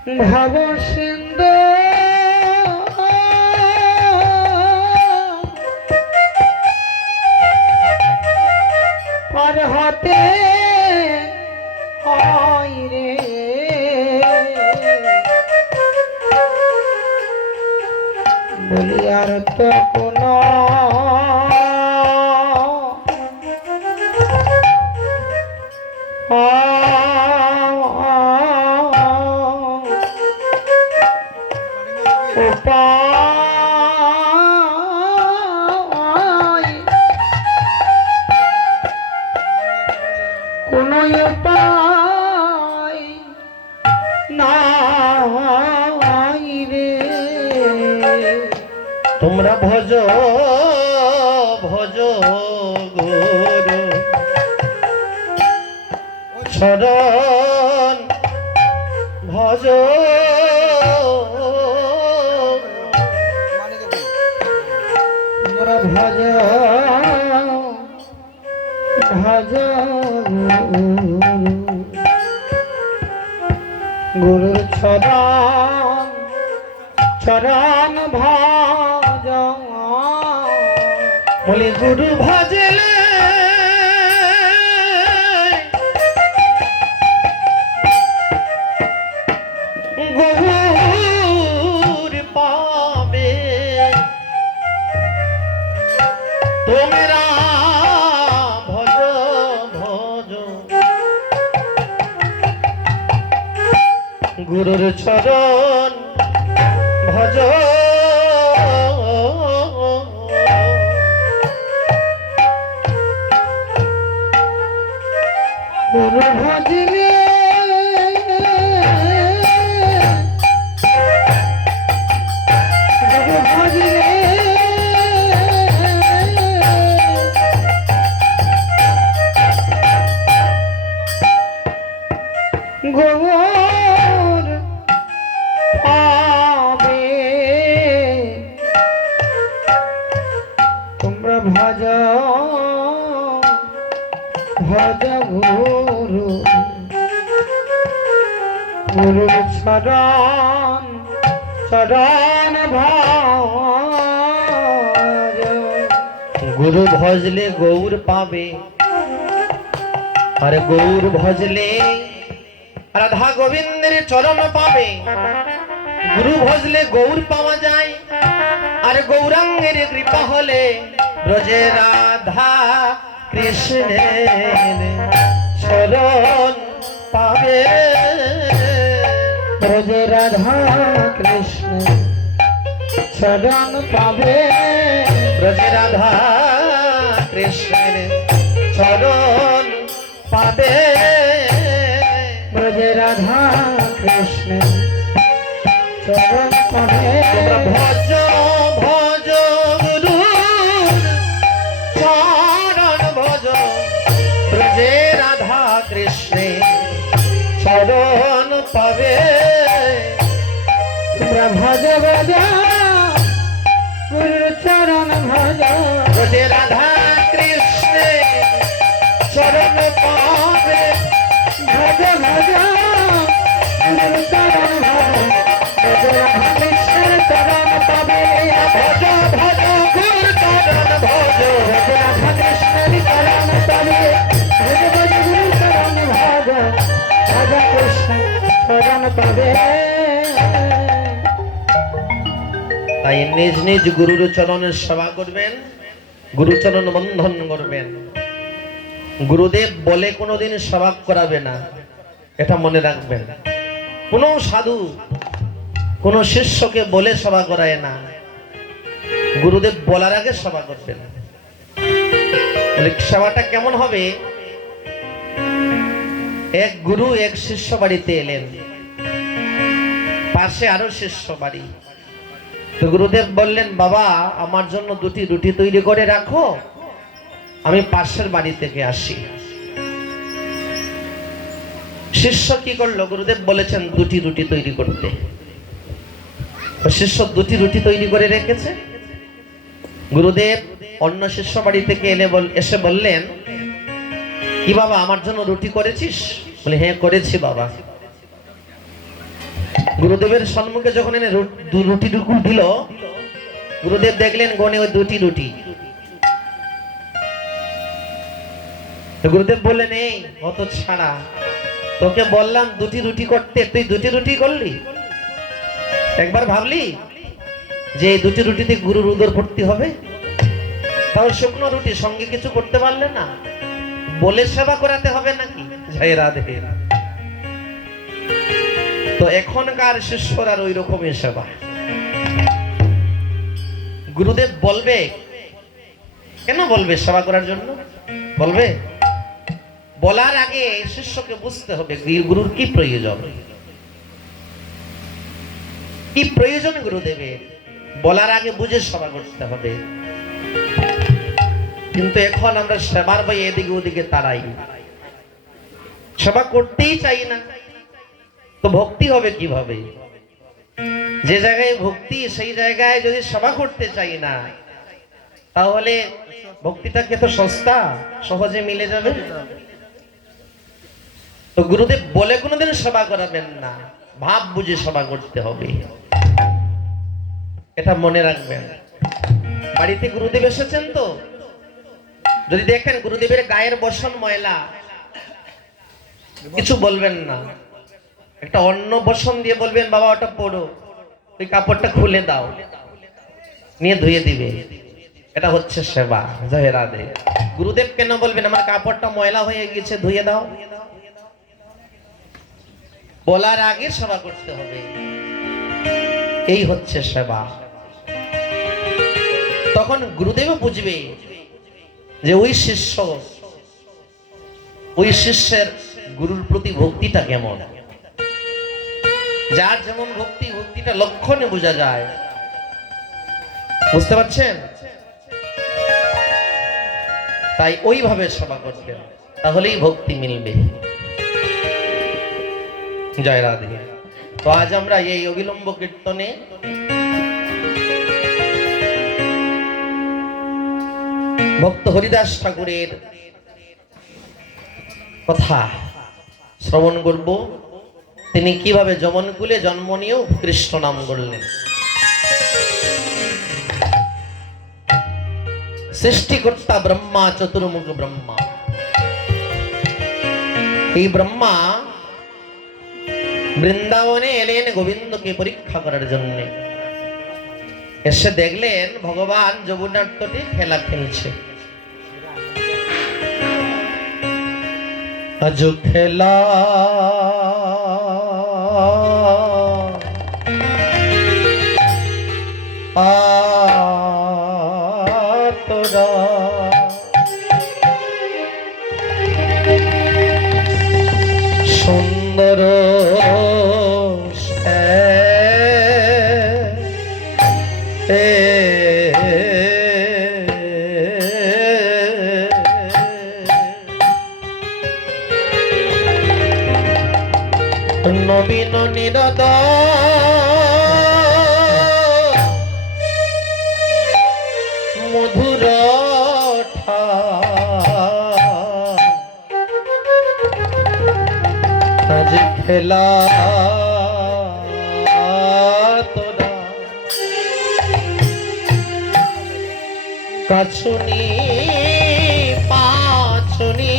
ভব সিন্ধু পার হতে হয় রে বলি আর তো কোনো কোনো উপায় নাই রে তোমরা ভজ ভজ গুরু শরণ ভজ তোমরা ভজ ভজ গুরু চরণ চরণ ভজ বলি গুরু ভজলে গৌর পাবে তোমরা ভজ ভজ গুরুর চরণ ভজ গুরু ভজলে গুরু ভজলে গৌর পাবে তোমরা ভজ ভজ গুরু গুরু চরণ চরণ ভজ গুরু ভজলে গৌর পাবে আর গৌর ভজলে রাধা গোবিন্দের চরণ পাবে গুরু ভজলে গৌর পাওয়া যায় আর গৌরাঙ্গের কৃপা হলে ব্রজে রাধা কৃষ্ণের চরণ পাবে ব্রজে রাধা কৃষ্ণ চরণ পাবে ব্রজে রাধা কৃষ্ণের চরণ পাবে ব্রজে রাধা কৃষ্ণ চরণ পাবে তোমরা ভজ ভজ গুরু চরণ ভজ ব্রজে রাধা কৃষ্ণে চরণ পাবে তোমরা ভজ ভজ গুরু চরণ ভজ ব্রজে রাধা কৃষ্ণে চরণ পাবে ভজ ভজ গুরু চরণ ভজ ভজ রাধা কৃষ্ণের চরণ পাবে ভজ ভজ গুর চরণ ভজ ভজ রাধা কৃষ্ণের চরণ পাবে ভজ ভজ গুরু চরণ ভজ ভজ কৃষ্ণ চরণ পাবে তাই নিজ নিজ গুরুর চরণের সেবা করবেন গুরুচরণ বন্ধন করবেন গুরুদেব বলে কোনোদিন সেবা করাবে না এটা মনে রাখবেন কোনো সাধু কোন শিষ্যকে বলে সেবা করায় না গুরুদেব বলার আগে সেবা করবেন সেবাটা কেমন হবে এক গুরু এক শিষ্য বাড়িতে এলেন পাশে আরো শিষ্য বাড়ি তো গুরুদেব বললেন বাবা আমার জন্য দুটি রুটি তৈরি করে রাখো আমি পাশের বাড়ি থেকে আসি শিষ্য কি করলো গুরুদেব বলেছেন দুটি রুটি তৈরি করতে শিষ্য দুটি রুটি তৈরি করে রেখেছে গুরুদেব অন্য শিষ্য বাড়ি থেকে এসে বললেন কি বাবা আমার জন্য রুটি করেছিস বলে হ্যাঁ করেছি বাবা গুরুদেবের সম্মুখে যখন এনে রুটি টুকু দিল, গুরুদেব দেখলেন গনে ওই দুটি রুটি। গুরুদেব বললেন, এই অত ছাড়া, তোকে বললাম দুটি রুটি করতে, তুই দুটি রুটি করলি? একবার ভাবলি যে এই দুটি রুটিতে গুরুর উদর ভর্তি হবে? তাও শুকনো রুটি, সঙ্গে কিছু করতে পারলে না? বলে সেবা করাতে হবে নাকি? জয় রাধে। তো এখনকার শিষ্যরা ওই রকমই সেবা। গুরুদেব বলবে, কেন বলবে? সেবা করার জন্য বলবে। বলার আগে শিষ্যকে বুঝতে হবে গুরুর কি প্রয়োজন, কি প্রয়োজন গুরুদেবের। বলার আগে বুঝে সেবা করতে হবে। কিন্তু এখন আমরা সেবার বই এদিকে ওদিকে তারাই, সেবা করতেই চাই না। তো ভক্তি হবে কিভাবে? যে জায়গায় ভক্তি সেই জায়গায় যদি সেবা করতে চাই না, তাহলে ভক্তিটাকে তো সস্তা সহজে মিলে যাবে। তো গুরুদেব বলে কোনোদিন সেবা করাবেন না, ভাব বুঝে সেবা করতে হবে, এটা মনে রাখবেন। বাড়িতে গুরুদেব এসেছেন তো, যদি দেখেন গুরুদেবের গায়ের বসন ময়লা, কিছু বলবেন না, একটা অন্য বসন দিয়ে বলবেন, বাবা ওটা পড়ো, ওই কাপড়টা খুলে দাও, নিয়ে ধুয়ে দিবে। এটা হচ্ছে সেবা। জয় রাধে। গুরুদেব কেন বলবেন, আমার কাপড়টা ময়লা হয়ে গেছে, ধুয়ে দাও? বলার আগে সেবা করতে হবে, এই হচ্ছে সেবা। তখন গুরুদেবও বুঝবে যে ওই শিষ্য, ওই শিষ্যের গুরুর প্রতি ভক্তিটা কেমন। যার যেমন ভক্তি, ভক্তিটা লক্ষণে বোঝা যায়। বুঝতে পারছেন? তাই ওইভাবে সেবা করবেন, তাহলেই ভক্তি মিলবে। জয় রাধে। তো আজ আমরা এই অবিলম্ব কীর্তনে ভক্ত হরিদাস ঠাকুরের কথা শ্রবণ করব। তিনি কিভাবে যমনকুলে জন্ম নিয়েও কৃষ্ণ নাম করলেন। সৃষ্টিকর্তা ব্রহ্মা, চতুর্মুখ ব্রহ্মা। এই ব্রহ্মা বৃন্দাবনে এলেন গোবিন্দকে পরীক্ষা করার জন্য। এসে দেখলেন ভগবান যমুনাট্যটি খেলা খেলছে। আজ খেলা তোরা সুন্দর নবীন নিরদ মধুর আজ খেলা তোরা কাছুনি পাছুনি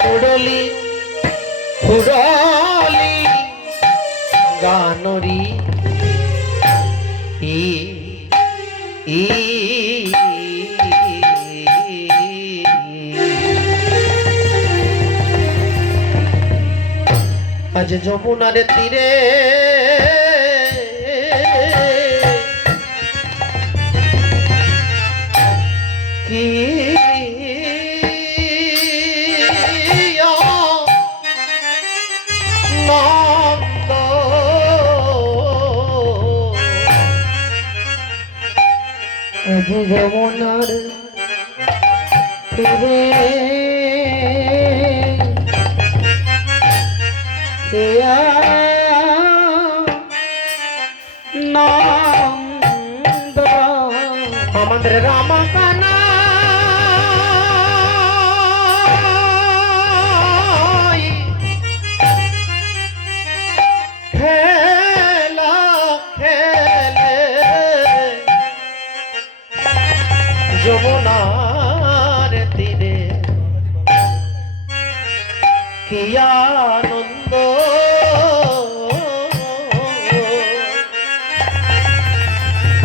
মুরলি হুরলি গানরি আজ যমুনার তীরে কি নন্দ আজ যমুনার তীরে নন্দ আমাদের রামকানা খেলা খেলে যমুনার তীরে কি আনন্দ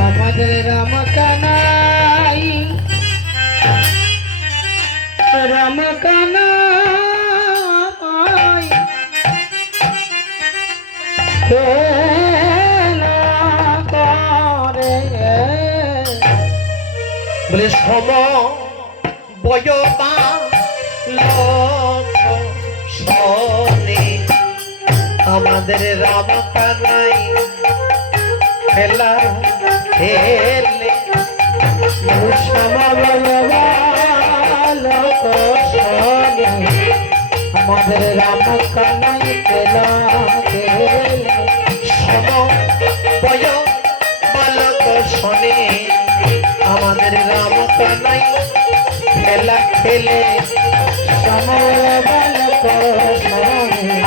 আমাদের রামকানাই রামকানাই খেলা করে বলে সম বয়তা শনি আমাদের রামকানাই খেলা খেলে আমাদের রামকানাই খেলা খেলে সম বয় বালক শনি আমাদের রামকানাই খেলা খেলে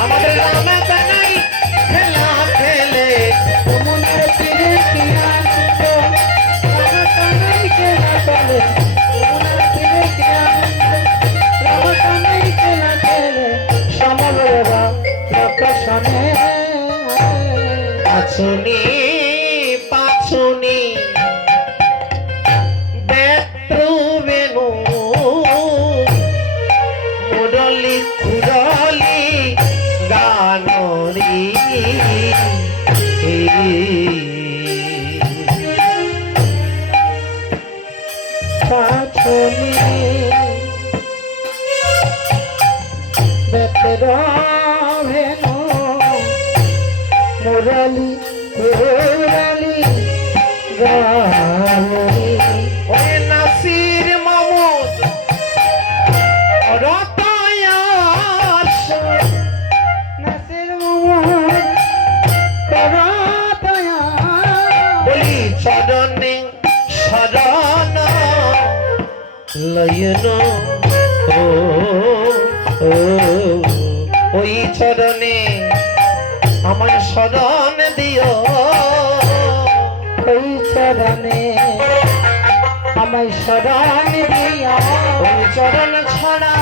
আমাদের রামকানাই খেলা খেলে যমুনার তীরে কি আনন্দ রামকানাই খেলা খেলে যমুনার তীরে কি আনন্দ রামকানাই খেলা খেলে সমবেত প্রকাশনে পাছুনি পাছুনি বেত্রুবেনু মুরলি খুরলি গানরি পাছনি বেতরাভেনু মুরলি মুরলি গানরি ওরে নাসির মামুদ রতায়াস নাসির মোহন করতয়া বলি চরণে শরণ লয়ন ও ও ওই চরণে আমার শরণ দিও ওই চরণে আমায় শরণ দিয়া ওই চরণ ছাড়া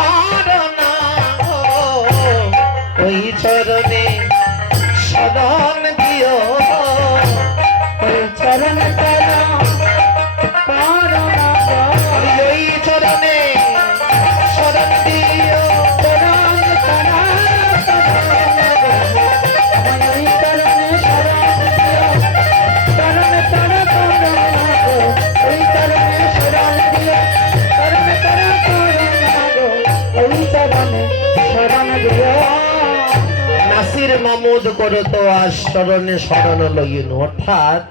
আর না গো। ওই চরণে শরণ দিও ওই চরণ তারা করুণা ওই চরণে শরণ দিও চরণ তারা আমায় ওই চরণে শরণ দিও চরণ তারা করুণা ওই চরণে শরণ দিও চরণ তারা করুণা ওই চরণে শরণ দিও নাসির মামুদ করতো আর শরণে শরণ লইন অর্থাৎ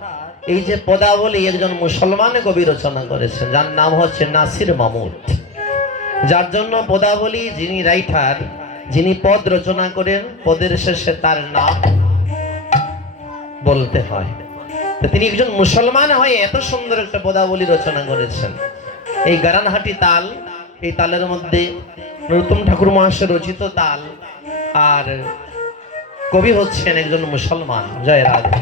এই যে পদাবলী একজন মুসলমান কবি রচনা করেছেন যার নাম হচ্ছে নাসির মামুদ, যার জন্য পদাবলী যিনি রাইটার যিনি পদ রচনা করেন পদের শেষে তার নাম বলতে হয়। তো তিনি একজন মুসলমান হয়ে এত সুন্দর একটা পদাবলী রচনা করেছেন। এই গারানহাটি তাল, এই তালের মধ্যে নরোত্তম ঠাকুর মহাশয় রচিত তাল, আর কবি হচ্ছেন একজন মুসলমান, জয় রাধে।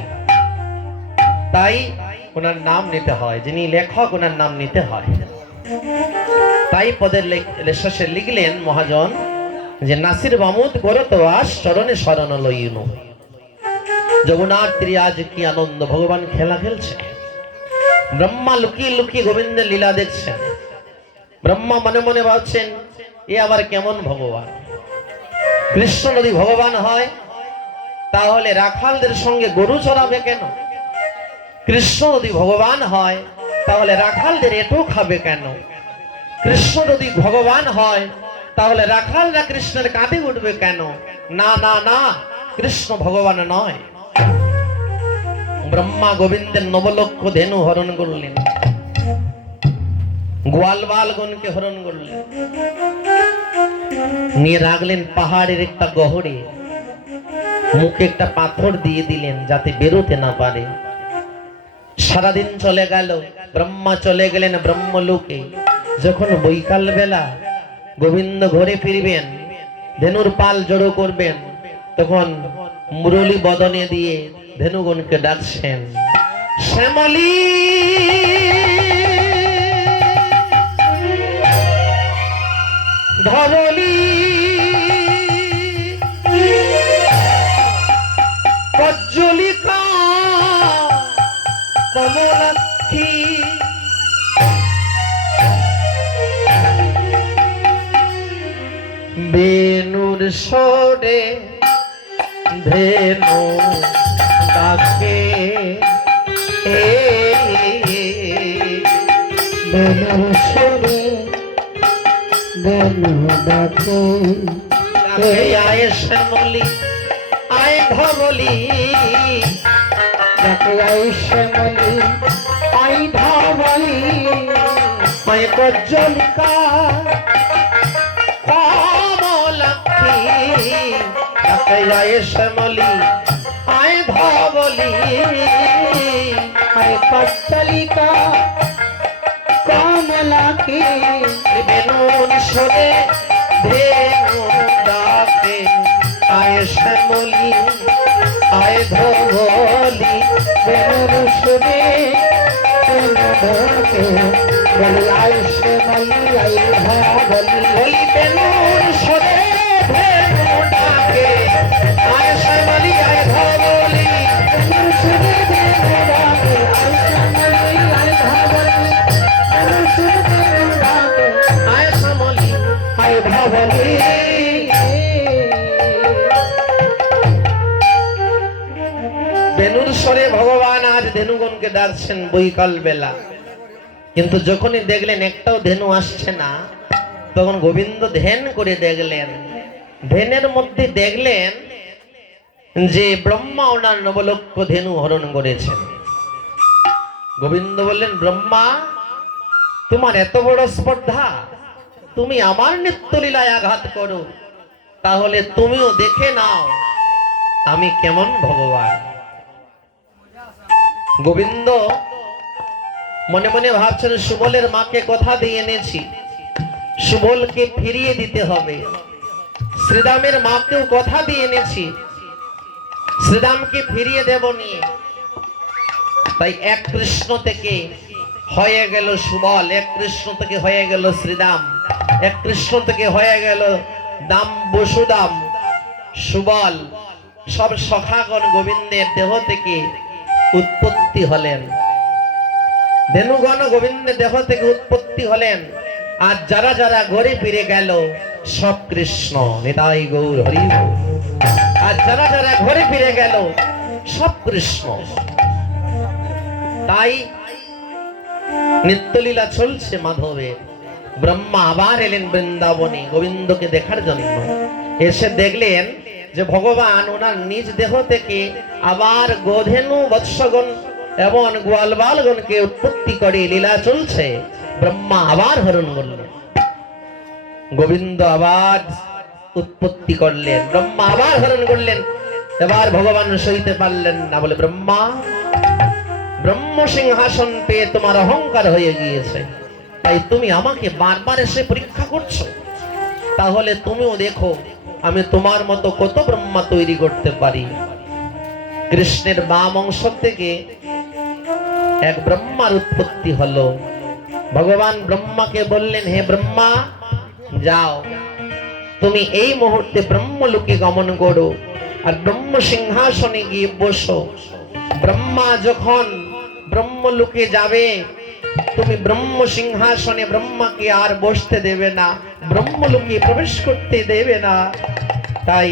তাই ওনার নাম নিতে হয়, যিনি লেখক ওনার নাম নিতে হয়। তাই পদের শেষে লিখলেন মহাজন যে নাসির মামুদ করতো আস চরণে শরণ লইনু। যমুনার তীরে আজ কি আনন্দ, ভগবান খেলা খেলছে। ব্রহ্মা লুকিয়ে লুকিয়ে গোবিন্দের লীলা দেখছেন। ব্রহ্মা মনে মনে ভাবছেন এ আবার কেমন ভগবান। কৃষ্ণ যদি ভগবান হয় তাহলে রাখালদের সঙ্গে গরু চড়াবে কেন? কৃষ্ণ যদি ভগবান হয় তাহলে রাখালদের এঁটো খাবে কেন? কৃষ্ণ যদি ভগবান হয় তাহলে রাখালরা কৃষ্ণের কাঁধে উঠবে কেন? না না না, কৃষ্ণ ভগবান নয়। ব্রহ্মা গোবিন্দের নবলক্ষ ধেনু হরণ করলেন, গোয়ালবালগণকে হরণ করলেন, নিয়ে রাখলেন পাহাড়ের একটা গহরে, মুখে একটা পাথর দিয়ে দিলেন যাতে বেরোতে না পারে। সারাদিন চলে গেল, ব্রহ্মা চলে গেলেন ব্রহ্মলোকে। যখন বৈকাল বেলা গোবিন্দ ঘরে ফিরবেন, ধেনুর পাল জড়ো করবেন, তখন মুরলী বদনে দিয়ে ধেনুগণকে ডাকছেন, শ্যামলী ধবলী প্রজ্জ্বলিকা কমলাক্ষী, বেণুর স্বরে ধেনু ডাকে, বেনুর সুরে বেনু ডাকে, আয় শ্যামলী আয় ধবলী, ডাকে আই শ্যামলী আই ধবলী, আয় প্রজ্জ্বলিকা কমলাক্ষী, আয় শ্যামলী আয় ধবলী, আই প্রজ্জ্বলিকা কমলাক্ষী, বেনুর স্বরে ধেনু ডাকে, আয় শ্যামলী আয় ধবলী, বেনুর সুরে বেনু ডাকে, বলি আই শ্যামলী আই ধবলী, বলি বেনুর স্বরে ধেনু ডাকে, আয় শ্যামলী আয় ধবলী, বেনুর সুরে বেনু ডাকে, আই শ্যামলী আই ধবলী, বেনুর সুরে বেনু ডাকে, আয় শ্যামলী আই ধবলী। বেনুর স্বরে ভগবান আজ ধেনুগণকে ডাকছেন বৈকাল বেলা। কিন্তু যখনই দেখলেন একটাও ধেনু আসছে না, তখন গোবিন্দ ধ্যান করে দেখলেন, ধ্যানের মধ্যে দেখলেন যে ব্রহ্মা ওনার নবলক্ষ ধেনু হরণ করেছেন। গোবিন্দ বললেন, ব্রহ্মা তোমার এত বড় স্পর্ধা, তুমি আমার নিত্যলীলায় আঘাত করো, তাহলে তুমিও দেখে নাও আমি কেমন ভগবান। গোবিন্দ মনে মনে ভাবছেন, সুবলের মাকে কথা দিয়ে এনেছি, সুবলকে ফিরিয়ে দিতে হবে। শ্রীরামের মাকেও কথা দিয়ে এনেছি, শ্রীরামকে ফিরিয়ে দেব নিয়ে। তাই এক কৃষ্ণ থেকে হয়ে গেল সুবল, এক কৃষ্ণ থেকে হয়ে গেল শ্রীরাম, এক কৃষ্ণ থেকে হয়ে গেল দাম বসুদাম, সুবল, সব সখাগণ গোবিন্দের দেহ থেকে উৎপত্তি হলেন। ধেনুগণ গোবিন্দের দেহ থেকে উৎপত্তি হলেন। আর যারা যারা ঘরে ফিরে গেল সব কৃষ্ণ, নিতাই গৌর হরি বল। আর যারা যারা ঘরে ফিরে গেল সব কৃষ্ণ। তাই নিত্যলীলা চলছে মাধবের। ব্রহ্মা আবার এলেন বৃন্দাবনে গোবিন্দকে দেখার জন্য। এসে দেখলেন যে ভগবান ওনার নিজ দেহ থেকে আবার গোধেনু বৎসগণ এবং গোয়ালবালগণকে উৎপত্তি করে লীলা চলছে। ব্রহ্মা আবার হরণ করলেন, গোবিন্দ আবার উৎপত্তি করলেন, ব্রহ্মা আবার হরণ করলেন। এবার ভগবান সইতে পারলেন না, বলে ব্রহ্মা, ব্রহ্ম সিংহাসন পেয়ে তোমার অহংকার হয়ে গিয়েছে, তাই তুমি আমাকে বারবার এসে পরীক্ষা করছো। তাহলে তুমিও দেখো আমি তোমার মতো কত ব্রহ্মা তৈরি করতে পারি। কৃষ্ণের বাম অংশ থেকে এক ব্রহ্মার উৎপত্তি হলো। ভগবান ব্রহ্মাকে বললেন, হে ব্রহ্মা, যাও তুমি এই মুহূর্তে ব্রহ্মলোকে গমন করো আর ব্রহ্ম সিংহাসনে গিয়ে বসো। ব্রহ্মা যখন ব্রহ্মলোকে যাবে, তুমি ব্রহ্ম সিংহাসনে ব্রহ্মাকে আর বসতে দেবে না, ব্রহ্মলোকে প্রবেশ করতে দেবে না। তাই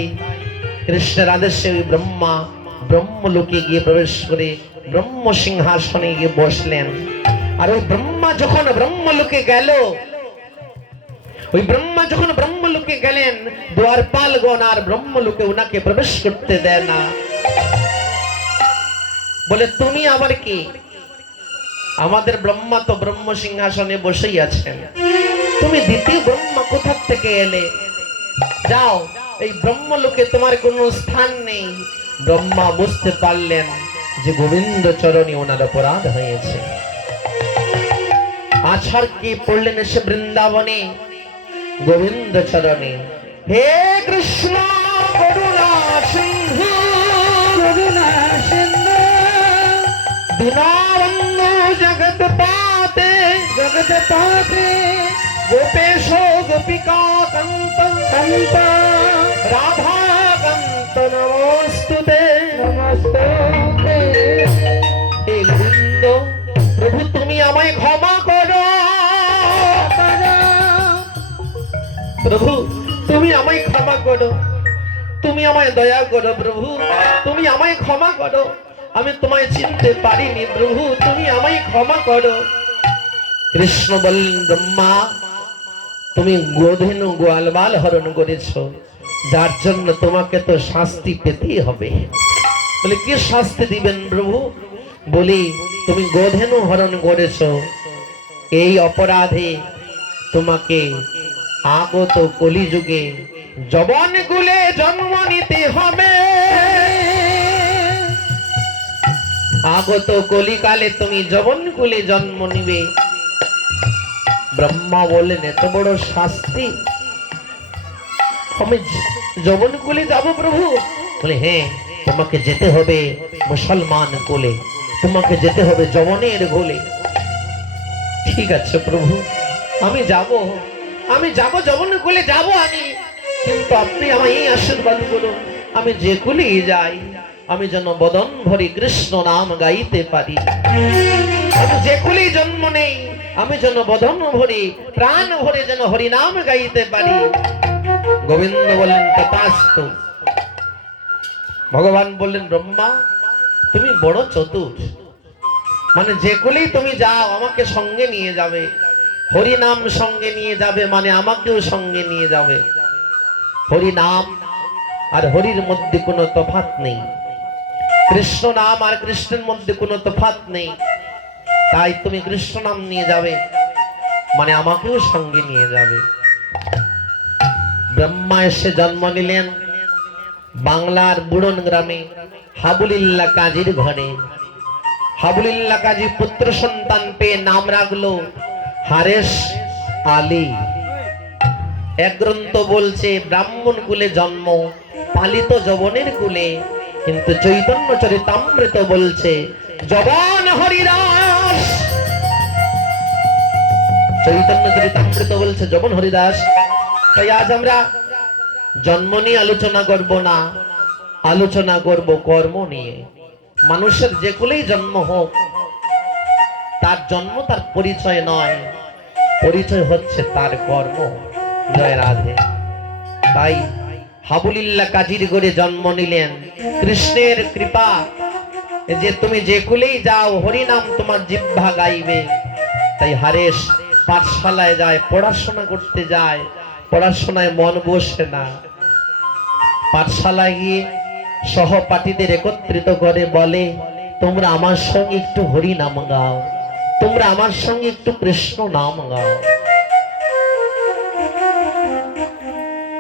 কৃষ্ণের আদেশে ওই ব্রহ্মা ব্রহ্মলোকে গিয়ে প্রবেশ করে ব্রহ্ম সিংহাসনে গিয়ে বসলেন। আর ওই ব্রহ্মা যখন ব্রহ্মলোকে গেল, ওই ব্রহ্মা যখন ব্রহ্মলোকে গেলেন, দ্বারপালগণ আর ব্রহ্মলোকে ওনাকে প্রবেশ করতে দেয় না। বলে, তুমি আবার কি? আমাদের ব্রহ্মা তো ব্রহ্ম সিংহাসনে বসেই আছেন, তুমি দ্বিতীয় ব্রহ্মা কোথা থেকে এলে? যাও, এই ব্রহ্মলোকে তোমার কোনো স্থান নেই। ব্রহ্মা বুঝতে পারলেন যে গোবিন্দ চরণে ওনার অপরাধ হয়েছে। আছাড় কি পড়লেন এসে বৃন্দাবনে গোবিন্দ চরণে, হে কৃষ্ণ করুণা সিন্ধু করুণা সিন্ধু দীনবন্ধু জগৎ পাতে জগৎ পাতে গোপেশ গোপিকা কান্ত কান্ত রাধা কান্ত নমস্তুতে। নমস্তে। হে গোবিন্দ প্রভু তুমি আমায় ক্ষমা করো, প্রভু তুমি আমায় ক্ষমা করো, তুমি আমায় দয়া করো প্রভু, তুমি আমায় ক্ষমা করো, আমি তোমায় চিনতে পারিনি প্রভু, তুমি আমায় ক্ষমা করো। কৃষ্ণ বললেন, ব্রহ্মা তুমি গোধেনু গোয়ালবাল হরণ করেছ, যার জন্য তোমাকে তো শাস্তি পেতেই হবে। বলে কি শাস্তি দিবেন প্রভু? বলি তুমি গোধেনু হরণ করেছ, এই অপরাধে তোমাকে আগত কলিযুগে যবন কুলে জন্ম নিতে হবে। আগত কলিকালে তুমি যবন কুলে জন্ম নিবে। ব্রহ্মা বললেন, এত বড় শাস্তি, আমি যবন কুলে যাব প্রভু? বলে হ্যাঁ, তোমাকে যেতে হবে মুসলমান কোলে, তোমাকে যেতে হবে যবনের গোলে। ঠিক আছে প্রভু, আমি যাব, আমি যাব, যবন কুলে যাব আমি, কিন্তু আপনি আমায় এই আশীর্বাদ করুন, আমি যে কুলেই যাই আমি যেন বদন ভরে কৃষ্ণ নাম গাইতে পারি। আমি যে কুলেই জন্ম নেই আমি যেন বদন ভরে প্রাণ ভরে যেন হরি নাম গাইতে পারি। গোবিন্দ বললেন, তথাস্তু। ভগবান বললেন, ব্রহ্মা তুমি বড় চতুর, মানে যে কুলেই তুমি যাও আমাকে সঙ্গে নিয়ে যাবে, হরি নাম সঙ্গে নিয়ে যাবে, মানে আমাকেও সঙ্গে নিয়ে যাবে। হরি নাম আর হরির মধ্যে কোনো তফাৎ নেই, কৃষ্ণ নাম আর কৃষ্ণের মধ্যে কোনো তফাৎ নেই, তাই তুমি কৃষ্ণ নাম নিয়ে যাবে মানে আমাকেও সঙ্গে নিয়ে যাবে। ব্রহ্মা এসে জন্ম নিলেন বাংলার বুড়ন গ্রামে হাবুলিল্লাহ কাজীর ঘরে। হাবুলিল্লাহ কাজী পুত্র সন্তান পেয়ে নাম রাখলো হারেস আলী। এক গ্রন্থ বলছে ব্রাহ্মণ কুলে জন্ম, পালিত যবনের কুলে, কিন্তু চৈতন্য চরিতামৃত বলছে যবন হরিদাস। চৈতন্য চরিতামৃত বলছে যবন হরিদাস। তাই আজ আমরা জন্ম নিয়ে আলোচনা করব না, আলোচনা করব কর্ম নিয়ে। মানুষের যে কুলেই জন্ম হোক, তার জন্ম তার পরিচয় নয়, পরিচয় হচ্ছে তার কর্ম। জয় রাধে। তাই হাবুলিল্লাহ কাজীর ঘরে জন্ম নিলেন। কৃষ্ণের কৃপা যে তুমি যে কুলেই যাও হরি নাম তোমার জিহ্বা গাইবে। তাই হারেস পাঠশালায় যায়, পড়াশোনা করতে যায়, পড়াশোনায় মন বসে না। পাঠশালায় গিয়ে সহপাঠীদের একত্রিত করে বলে, তোমরা আমার সঙ্গে একটু হরি নাম গাও, তোমরা আমার সঙ্গে একটু কৃষ্ণ নাম গাও।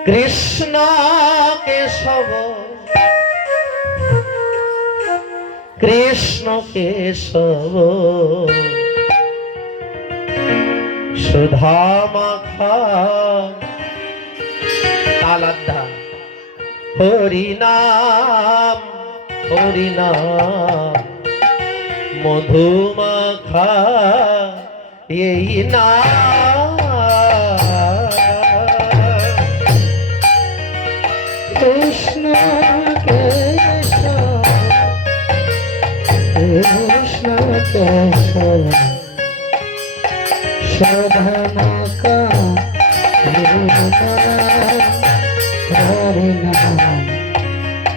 কৃষ্ণ কেশব কৃষ্ণ কেশব সুধা মাখা তালাদ্ধা হরি নাম, হরি নাম মধু মাখা এই নাম। কৃষ্ণ কেশব কৃষ্ণ কেশব শোভনকা হরি নাম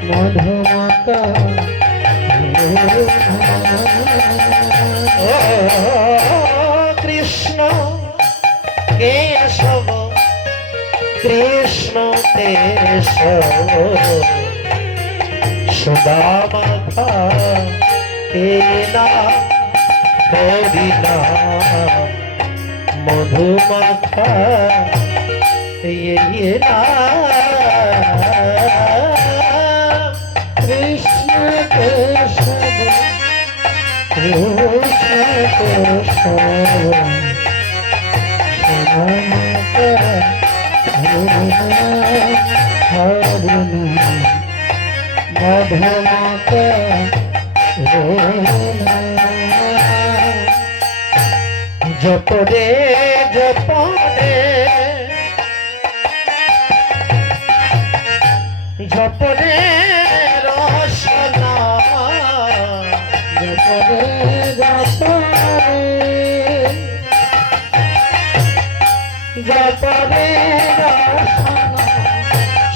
মধুমকা। কৃষ্ণ কেশব কৃষ্ণ কেশব সুধা মাখা হে নাম, হরি নাম মধু মাখা এই নাম। কৃষ্ণ কেশব জপরে জপরে জপরে রসনা জপরে জপরে জপরে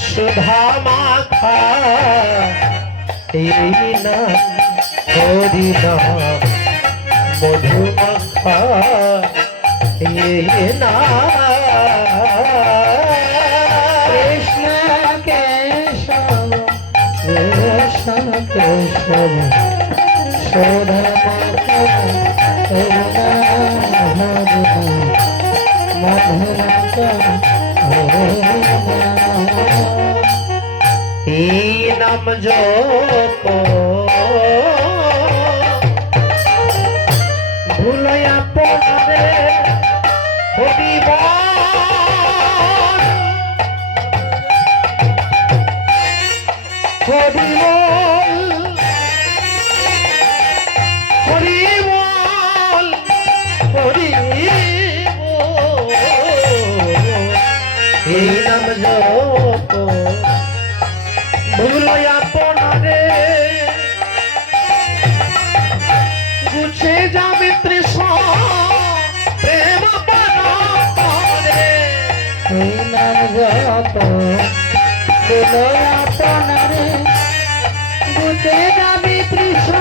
সুধা মাখা এই নাম হরি নাম মধু মাখা এই নাম কৃষ্ণ কেশব কৃষ্ণ কেশব সোধা এই নাম জপ ভুলয়া পড়ে হরিব হরিব হরিব হরিব এই নাম জপ ভুলয়া পড়ে গুছে যাবে তৃষ্ণ প্রেম পরে এই নাম জপ আপনারে বুঝে যাবি কৃষ্ণ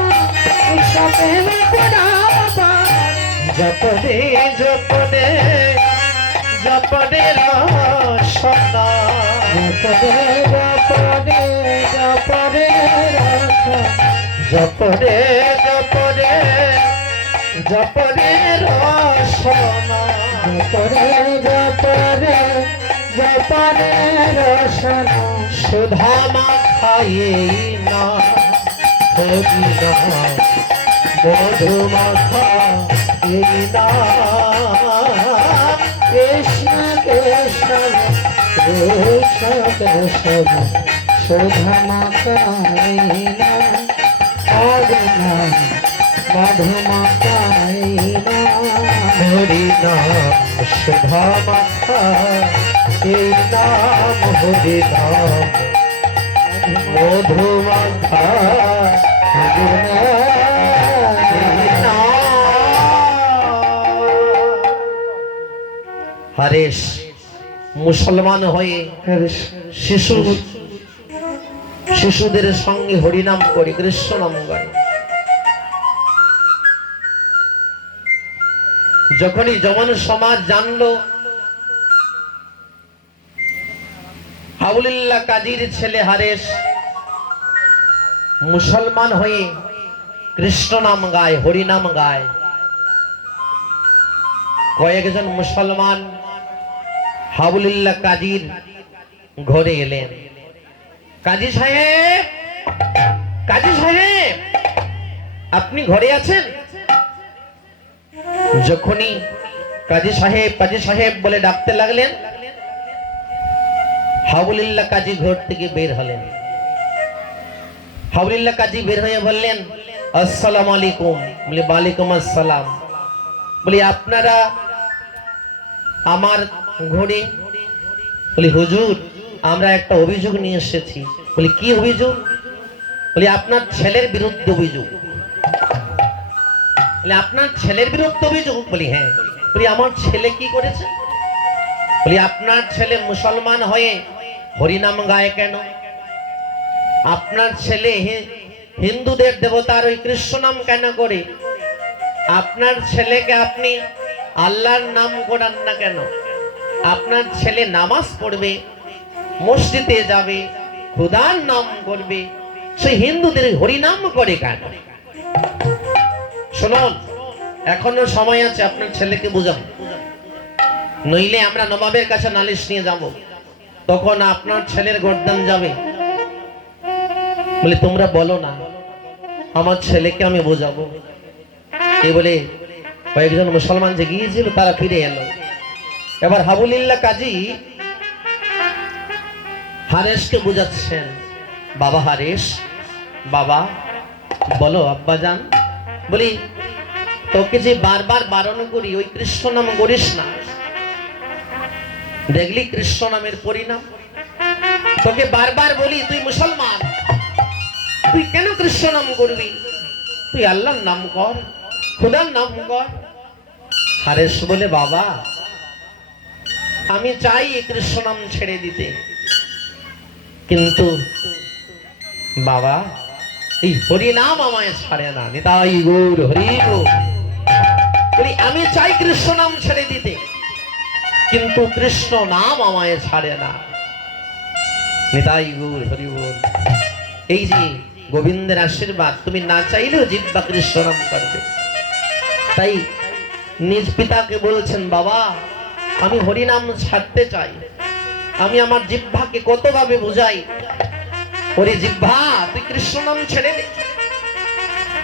প্রেম পড়াবা জপরে জপরে জপরে রসনা জপরে জপরে জপরে রস জপরে জপরে জপরে রসনা জপরে জপরে জপরে রসন সুধা মাখায়ে না হরি না মধু মাখা এই না কৃষ্ণ কেশব কৃষ্ণ কেশব শোধা মাকাইনা অদিনা মধু মাকাইনা হরি নাম সুধা মাখা এই নাম হরি নাম মধু মাখা এই নাম। হরেশ মুসলমান হয়ে শিশুদের সঙ্গে হরিনাম করে কৃষ্ণ নাম করে। যখনই যমন সমাজ জানলো হাউলিল্লাহ কাজীর ছেলে হারেশ মুসলমান হয়ে কৃষ্ণ নাম গায়, হরিনাম গায়, কয়েকজন মুসলমান হাউলিল্লাহ কাজীর ঘরে এলেন। কাজী সাহেব, কাজী সাহেব, আপনি ঘরে আছেন? যখনই কাজী সাহেব বলে ডাকতে লাগলেন, হাউলিল্লাহ কাজী ঘর থেকে বের হলেন। হাউলিল্লাহ কাজী বের হয়ে বললেন, আসসালামু আলাইকুম। বলে ওয়ালাইকুম আসসালাম। বলি আপনারা আমার ঘরে? বলি হুজুর, আমরা একটা অভিযোগ নিয়ে এসেছি। বলি কি অভিযোগ? বলি আপনার ছেলের বিরুদ্ধে অভিযোগ। বলি আপনার ছেলের বিরুদ্ধে অভিযোগ? বলি হ্যাঁ। বলি আমার ছেলে কি করেছে? বলি আপনার ছেলে মুসলমান হয়ে হরিনাম গায় কেন? আপনার ছেলে হিন্দুদের দেবতার ওই কৃষ্ণ নাম কেন করে? আপনার ছেলেকে আপনি আল্লাহর নাম করান না কেন? আপনার ছেলে নামাজ পড়বে, মসজিদে যাবে, খোদার নাম করবে, সে হিন্দুদের হরিনাম করে কেন? শুনুন, এখনো সময় আছে, আপনার ছেলেকে বুঝান, নইলে আমরা নবাবের কাছে নালিশ নিয়ে যাব, তখন আপনার ছেলের গর্দান যাবে। বলে তোমরা বলো না, আমার ছেলেকে আমি বোঝাবো। এই বলে কয়েকজন মুসলমান যে গিয়েছিল তারা ফিরে এলো। এবার হাবুলিল্লাহ কাজী হারেসকে বুঝাচ্ছেন, বাবা হারেস, বাবা বলো আব্বাজান, বলি তোকে যে বারবার বারণ করি ওই কৃষ্ণ নাম করিস না, দেখলি কৃষ্ণ নামের পরিণাম। তোকে বারবার বলি তুই মুসলমান, তুই কেন কৃষ্ণ নাম করবি, তুই আল্লাহর নাম কর, খোদার নাম কর। হারেস বলে বাবা আমি চাই এই কৃষ্ণ নাম ছেড়ে দিতে, কিন্তু বাবা এই হরি নাম আমায় ছাড়ে না, নিতাই গৌর হরি গৌর। বলি আমি চাই কৃষ্ণ নাম ছেড়ে দিতে, কিন্তু কৃষ্ণ নাম আমায় ছাড়ে না, নিতাই গৌর হরি বল। এই যে গোবিন্দের আশীর্বাদ, তুমি না চাইলেও জিহ্বা কৃষ্ণ নাম করবে। তাই নিজ পিতাকে বলছেন, বাবা আমি হরি নাম ছাড়তে চাই, আমি আমার জিহ্বাকে কতভাবে বুঝাই, ওরে জিহ্বা তুই কৃষ্ণ নাম ছেড়ে দে,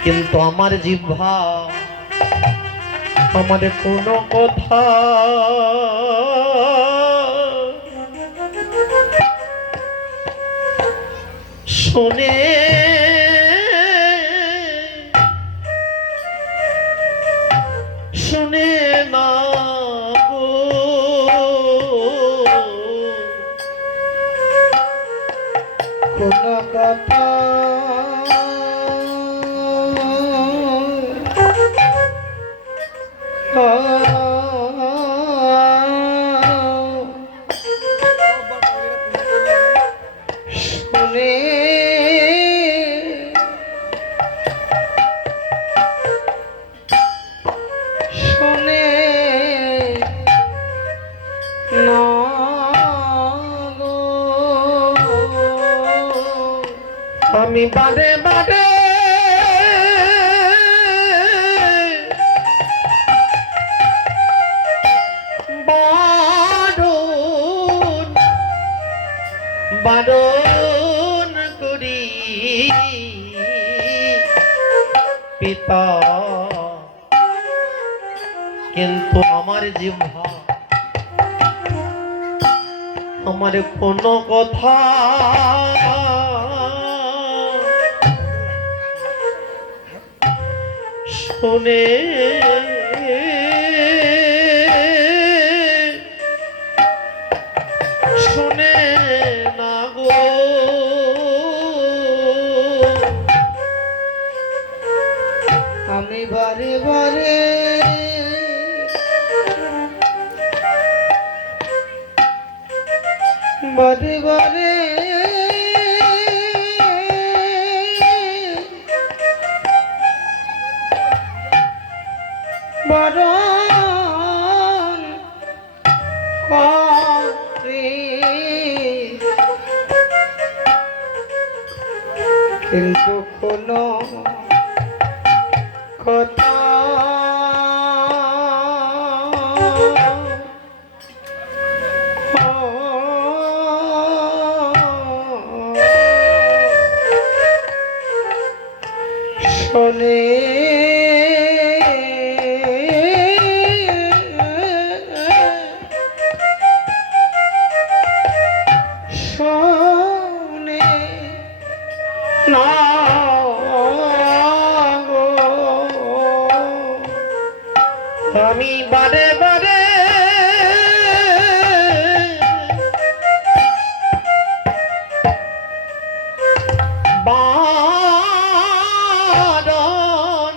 কিন্তু আমার জিহ্বা আমার কোনো কথা শুনে শুনে না গো, কোন কথা শুনে শুনে না গো, আমি বারে বারে বারণ বারণ করি পিতা, কিন্তু আমার জিহ্বা আমার কোনো কথা শুনে শুনে না গো, আমি বারে বারে বারে বারে বারণ করি, কিন্তু কোনো কথা শোনে শোনে না গো, আমি বারে বারে বারণ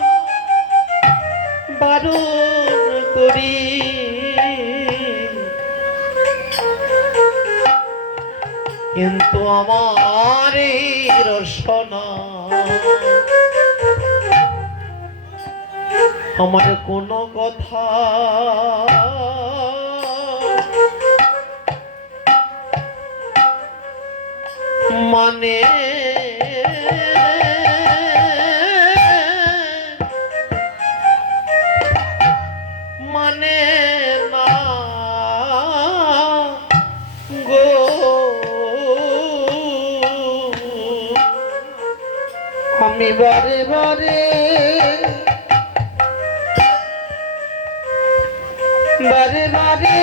বারণ করি, কিন্তু আমার এই রসনা আমার কোনো কথা মানে মানে না গো, আমি বারে বারে বারে বারে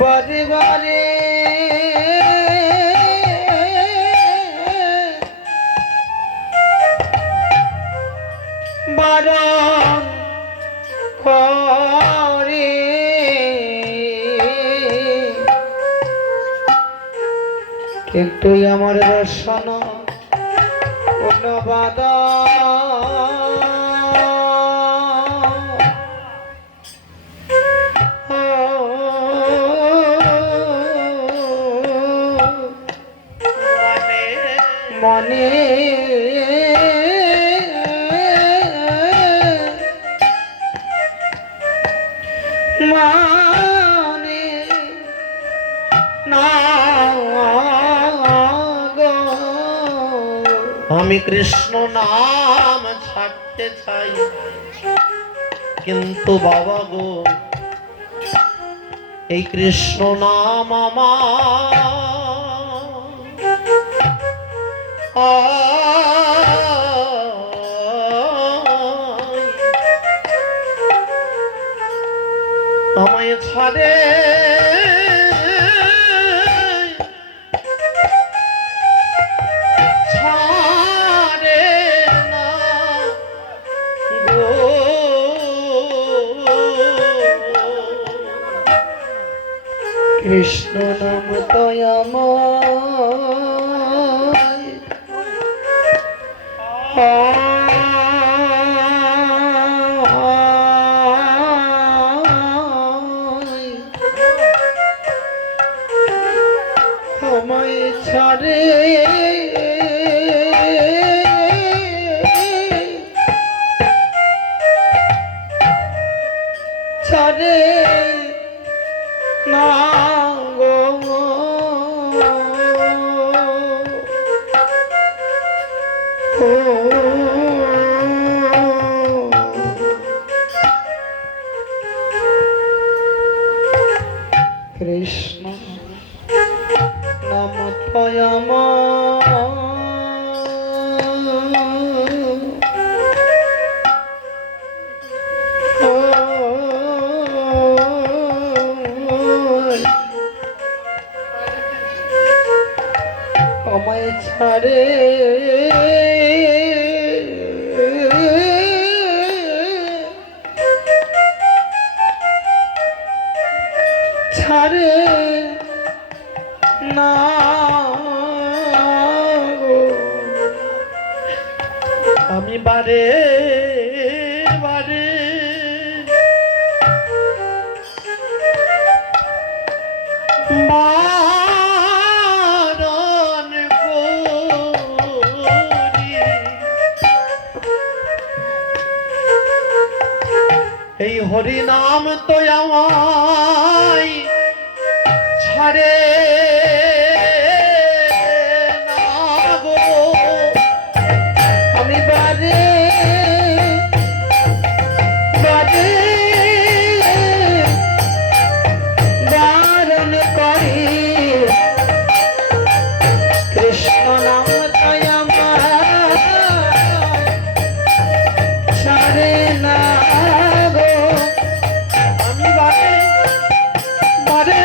বারে বারে বারণ করে কিন্তু আমার দর্শন অনুবাদ মনে মানে না গো। আমি কৃষ্ণ নাম ছাড়তে চাই কিন্তু বাবা গো এই কৃষ্ণ নাম আমায় ছাড়ে ছাড়ে না গো। কৃষ্ণ নাম তয়াময় আমায় ছাড়ে ছাড়ে না গো। কৃষ্ণ নাম আমায় ছাড়ে ছাড়ে না গো। আমি বারে বারে বারণ করি এই হরি নাম তো আমায় ছাড়ে না গো। আমি বারে বারে বারণ করি কৃষ্ণ নাম তয়াময় ছাড়ে না গো। আমি বারে বারে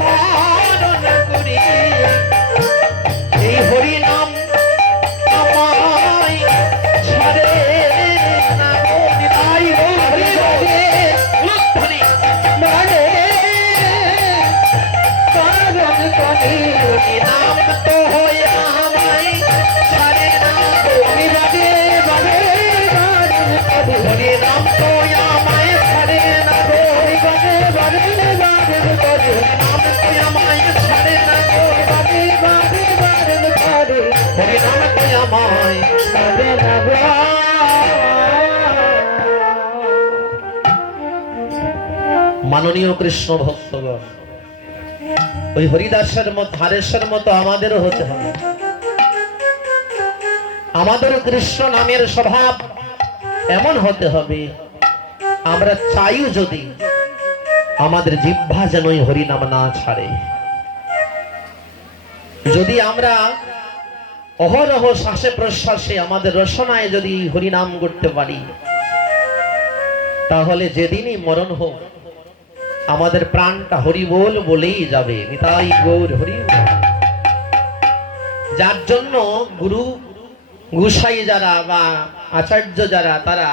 বারণ করি এই হরি নাম আমায় ছাড়ে না গো। নিতাই গো হরি হরি উলুধ্বনি বারে বারণ করি হরি নাম তো হয়ে আমায় ছাড়ে না গো। আমি বারে বারে বারণ করি হরি নাম তো আমায় ছাড়ে না গো। আমি বারে বারে বারণ করি নাম তো আমায় ছাড়ে না গো। বারে বারে বারণ করি হরি নাম তো আমায় ছাড়ে না গো। মাননীয় কৃষ্ণ ভক্তগণ ওই হরিদাসের মতো হারেশ্বর মতো আমাদেরও হতে হবে। আমাদেরও কৃষ্ণ নামের স্বভাব এমন হতে হবে আমরা চাইও যদি আমাদের জিহ্বা যেন ওই হরিনাম না ছাড়ে। যদি আমরা অহরহ শ্বাসে প্রশ্বাসে আমাদের রসনায় যদি হরিনাম করতে পারি, তাহলে যেদিনই মরণ হোক আমাদের প্রাণটা হরিবোল বলেই যাবে। নিতাই গৌর হরি। যার জন্য গুরু গোসাই যারা বা আচার্য যারা, তারা